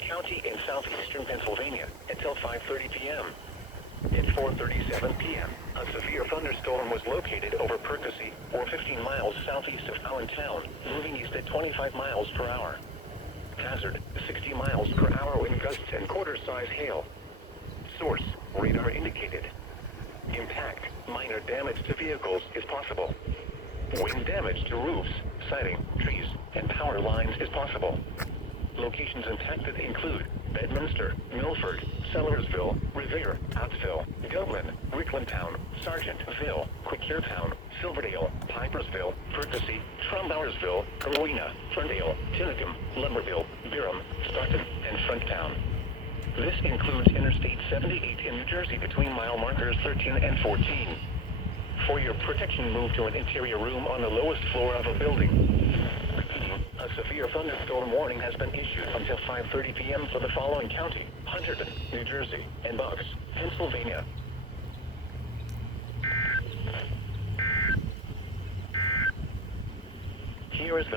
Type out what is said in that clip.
County in southeastern Pennsylvania until 5:30 p.m. At 4:37 p.m., a severe thunderstorm was located over Percy, or 15 miles southeast of Allentown, moving east at 25 miles per hour. Hazard, 60 miles per hour wind gusts and quarter-size hail. Source, radar indicated. Impact, minor damage to vehicles is possible. Wind damage to roofs, siding, trees, and power lines is possible. Locations impacted include Bedminster, Milford, Sellersville, Revere, Outsville, Dublin, Ricklandtown, Sargentville, Quakertown, Silverdale, Pipersville, Percy, Trumbowersville, Rowena, Ferndale, Tinicum, Lumberville, Byram, Staunton, and Fronttown. This includes Interstate 78 in New Jersey between mile markers 13 and 14. For your protection, move to an interior room on the lowest floor of a building. Repeating, a severe thunderstorm warning has been issued until 5:30 p.m. for the following county: Hunterdon, New Jersey, and Bucks, Pennsylvania. Here is the